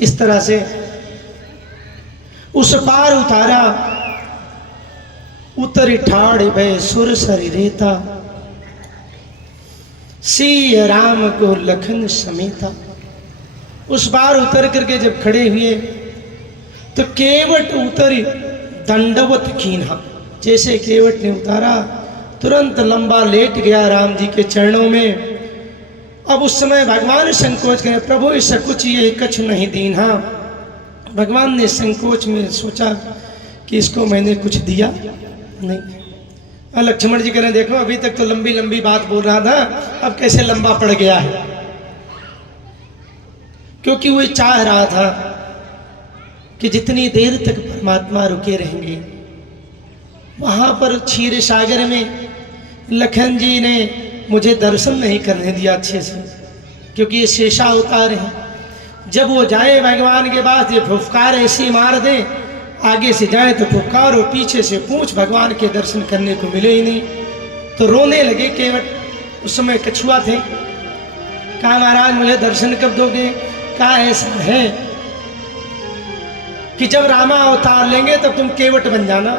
इस तरह से उस पार उतारा, उतरी ठाड़ भय सुर सरी रेता, सिय राम को लखन समेता। उस पार उतर करके जब खड़े हुए तो केवट उतरी दंडवत कीन्हा। जैसे केवट ने उतारा तुरंत लंबा लेट गया राम जी के चरणों में। अब उस समय भगवान संकोच करें, प्रभु इस कुछ ये कछु नहीं दीन्हा। भगवान ने संकोच में सोचा कि इसको मैंने कुछ दिया नहीं। और लक्ष्मण जी कह रहे देखो अभी तक तो लंबी लंबी बात बोल रहा था, अब कैसे लंबा पड़ गया है। क्योंकि वो चाह रहा था कि जितनी देर तक परमात्मा रुके रहेंगे। वहां पर क्षीर सागर में लखन जी ने मुझे दर्शन नहीं करने दिया अच्छे से, क्योंकि ये शेषा अवतार है। जब वो जाए भगवान के पास, ये फुफकार ऐसी मार दे, आगे से जाए तो फुफकार और पीछे से पूछ, भगवान के दर्शन करने को मिले ही नहीं। तो रोने लगे केवट। उस समय कछुआ थे। कहा महाराज मुझे दर्शन कब दोगे? कहा ऐसा है कि जब रामा अवतार लेंगे तब तुम केवट बन जाना,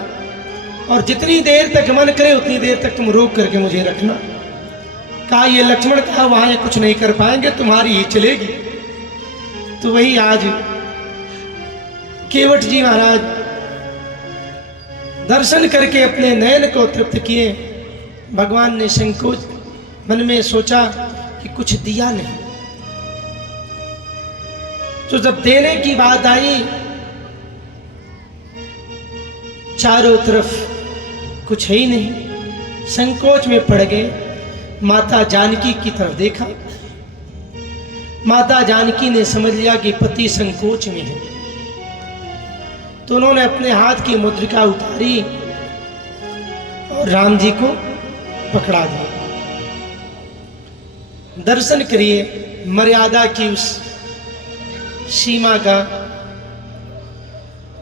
और जितनी देर तक मन करे उतनी देर तक तुम रोक करके मुझे रखना। कहा ये लक्ष्मण, कहा वहां ये कुछ नहीं कर पाएंगे, तुम्हारी ही चलेगी। तो वही आज केवट जी महाराज दर्शन करके अपने नयन को तृप्त किए। भगवान ने संकोच मन में सोचा कि कुछ दिया नहीं। तो जब देने की बात आई, चारों तरफ कुछ है ही नहीं। संकोच में पड़ गए। माता जानकी की तरफ देखा। माता जानकी ने समझ लिया कि पति संकोच में है, तो उन्होंने अपने हाथ की मुद्रिका उतारी और राम जी को पकड़ा दिया। दर्शन करिए मर्यादा की उस सीमा का,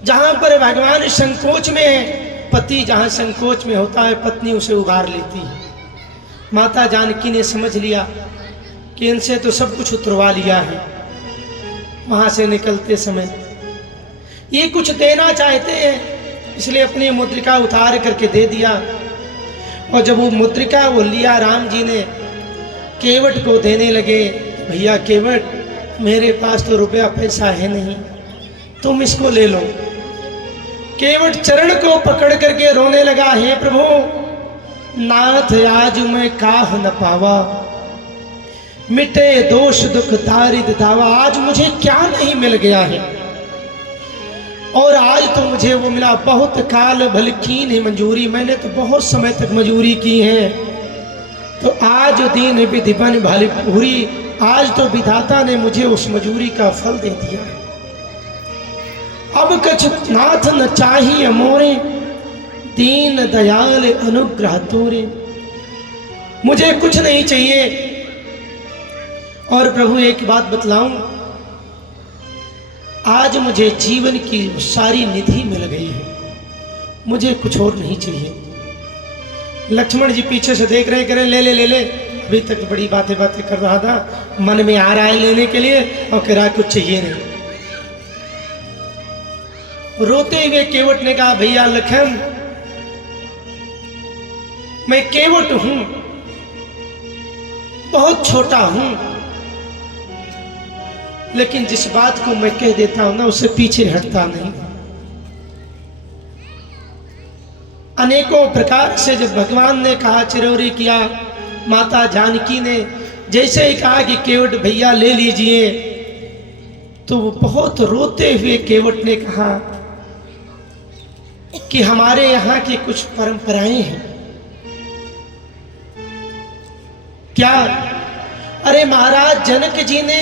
जहां पर भगवान संकोच में है। पति जहां संकोच में होता है, पत्नी उसे उबार लेती है। माता जानकी ने समझ लिया कि इनसे तो सब कुछ उतरवा लिया है। वहां से निकलते समय ये कुछ देना चाहते हैं, इसलिए अपनी मुद्रिका उतार करके दे दिया। और जब वो मुद्रिका वो लिया, राम जी ने केवट को देने लगे। भैया केवट, मेरे पास तो रुपया पैसा है नहीं, तुम इसको ले लो। केवट चरण को पकड़ करके रोने लगा, हे प्रभु नाथ आज मैं काह न पावा, मिटे दोष दुख तारिद दावा। आज मुझे क्या नहीं मिल गया है, और आज तो मुझे वो मिला। बहुत काल भल कीन है मंजूरी, मैंने तो बहुत समय तक मजूरी की है। तो आज दीन विधि बन भली पूरी, आज तो विधाता ने मुझे उस मजूरी का फल दे दिया। अब कछ नाथ न चाहिए मोरे, दीन दयाल अनुग्रह तोरे। मुझे कुछ नहीं चाहिए। और प्रभु एक बात बतलाऊं, आज मुझे जीवन की सारी निधि मिल गई है, मुझे कुछ और नहीं चाहिए। लक्ष्मण जी पीछे से देख रहे, कह रहे ले ले ले ले। अभी तक तो बड़ी बातें कर रहा था, मन में आ रहा है लेने के लिए, और कह रहा कुछ चाहिए नहीं। रोते हुए केवट ने कहा, भैया लखन, मैं केवट हूं, बहुत छोटा हूं, लेकिन जिस बात को मैं कह देता हूं ना, उससे पीछे हटता नहीं। अनेकों प्रकार से जब भगवान ने कहा, चिरौरी किया, माता जानकी ने जैसे ही कहा कि केवट भैया ले लीजिए, तो वो बहुत रोते हुए केवट ने कहा कि हमारे यहाँ की कुछ परंपराएं हैं। क्या? अरे महाराज जनक जी ने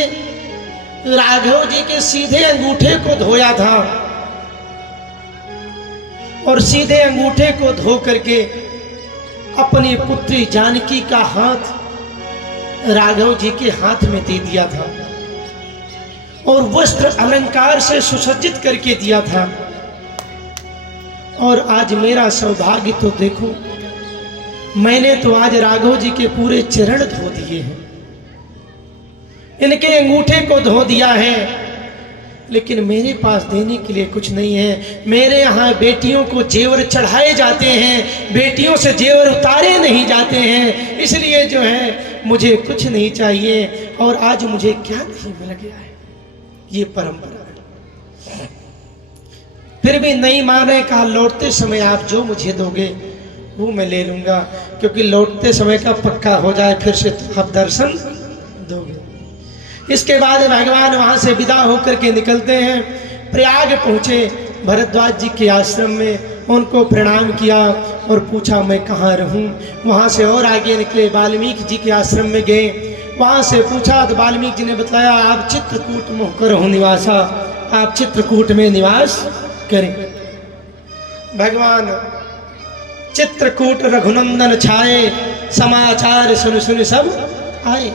राघव जी के सीधे अंगूठे को धोया था, और सीधे अंगूठे को धो करके अपनी पुत्री जानकी का हाथ राघव जी के हाथ में दे दिया था, और वस्त्र अलंकार से सुसज्जित करके दिया था। और आज मेरा सौभाग्य तो देखो, मैंने तो आज राघव जी के पूरे चरण धो दिए हैं, इनके अंगूठे को धो दिया है। लेकिन मेरे पास देने के लिए कुछ नहीं है। मेरे यहाँ बेटियों को जेवर चढ़ाए जाते हैं, बेटियों से जेवर उतारे नहीं जाते हैं, इसलिए जो है मुझे कुछ नहीं चाहिए। और आज मुझे क्या नहीं मिल गया है, ये परंपरा है। फिर भी नहीं माने, कहा लौटते समय आप जो मुझे दोगे वो मैं ले लूँगा, क्योंकि लौटते समय का पक्का हो जाए फिर से तो आप दर्शन दोगे। इसके बाद भगवान वहाँ से विदा होकर के निकलते हैं, प्रयाग पहुँचे भरद्वाज जी के आश्रम में, उनको प्रणाम किया और पूछा मैं कहाँ रहूँ। वहाँ से और आगे निकले, वाल्मीकि जी के आश्रम में गए, वहाँ से पूछा तो वाल्मीकि जी ने बताया आप चित्रकूट मोह करो निवासा, आप चित्रकूट में निवास करें। भगवान चित्रकूट रघुनंदन छाए, समाचार सुन सुन सब आए।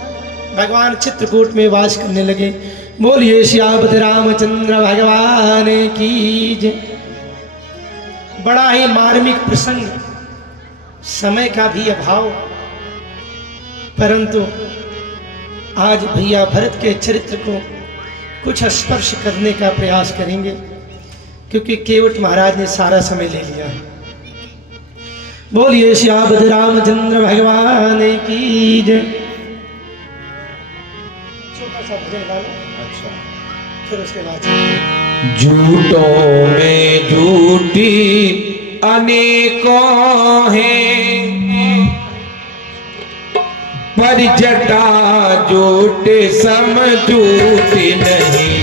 भगवान चित्रकूट में वास करने लगे। बोलिए श्यामपति रामचंद्र भगवान की जय। बड़ा ही मार्मिक प्रसंग, समय का भी अभाव, परंतु आज भैया भरत के चरित्र को कुछ स्पर्श करने का प्रयास करेंगे, क्योंकि केवट महाराज ने सारा समय ले लिया है। बोलिए श्यामपति रामचंद्र भगवान की जय। छोटा सा भजन गा लो, अच्छा, फिर उसके बाद झूठों में झूठी अनेकों हैं, पर जटा झूठे सम झूठी नहीं।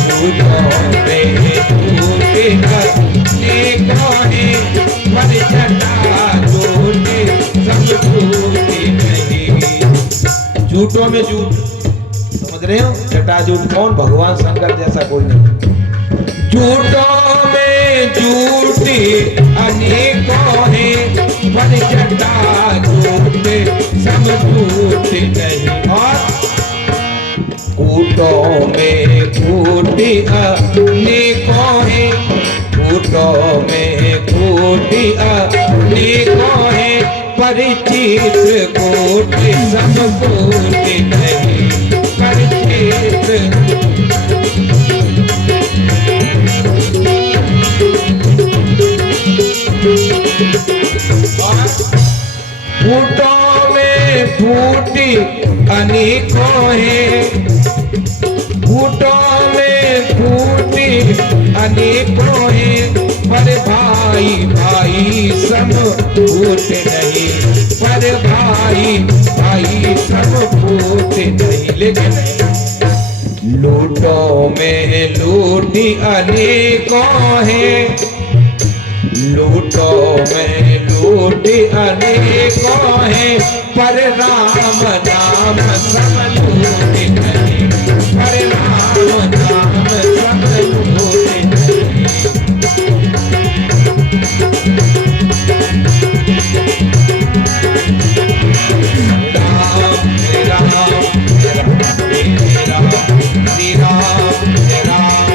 झूठों में झूठी अनेकों हैं, पर जटा झूठे सम झूठी नहीं। झूठों में झूठ, समझ रहे हो? जटा झूठ कौन? भगवान शंकर जैसा कोई नहीं। झूठों में झूठी अनेकों हैं, पर जटा झूठे सब झूठे नहीं। और कूटों में कूटी अनेकों हैं, कूटों में कूटी अनेकों हैं, परिचित कूटे सब कूटे नहीं। फूटों में फूटी अनेकों हैं, फूटों में फूटी अनेकों हैं, पर भाई भाई सब फूट नहीं। पर भाई भाई सब फूट नहीं। लेकिन लूटों में लूटी अनेकों हैं, लूटों में लूटी अनेकों हैं, पर राम नाम सब लूटे नहीं। पर राम नाम सब लूटे नहीं। राम राम राम श्री राम राम राम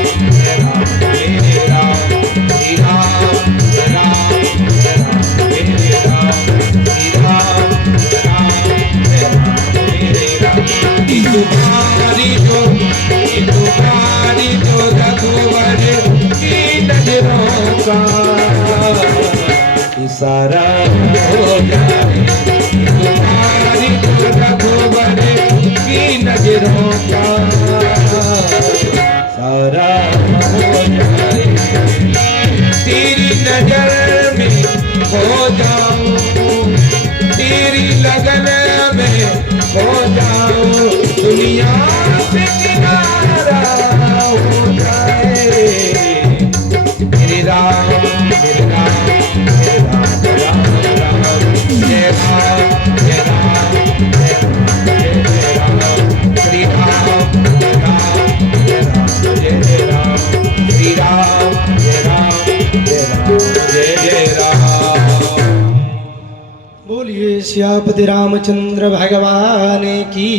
श्री राम श्री राम तुम्हारी जो रघुवर की नजरों का इशारा हो जाए। तुम्हारी जो रघुवर की नजरों का सारा हो जाए। तेरी नजर में हो जाऊं, तेरी लगन में हो जाऊं, दुनिया से किनारा हो जाए। मेरे राम मेरे राम मेरे राम राम राम, जय राम जय राम जय राम जय राम, श्री राम जय राम जय राम श्री राम जय राम जय राम जय जय राम। बोलिए श्यामपति रामचंद्र भगवान की।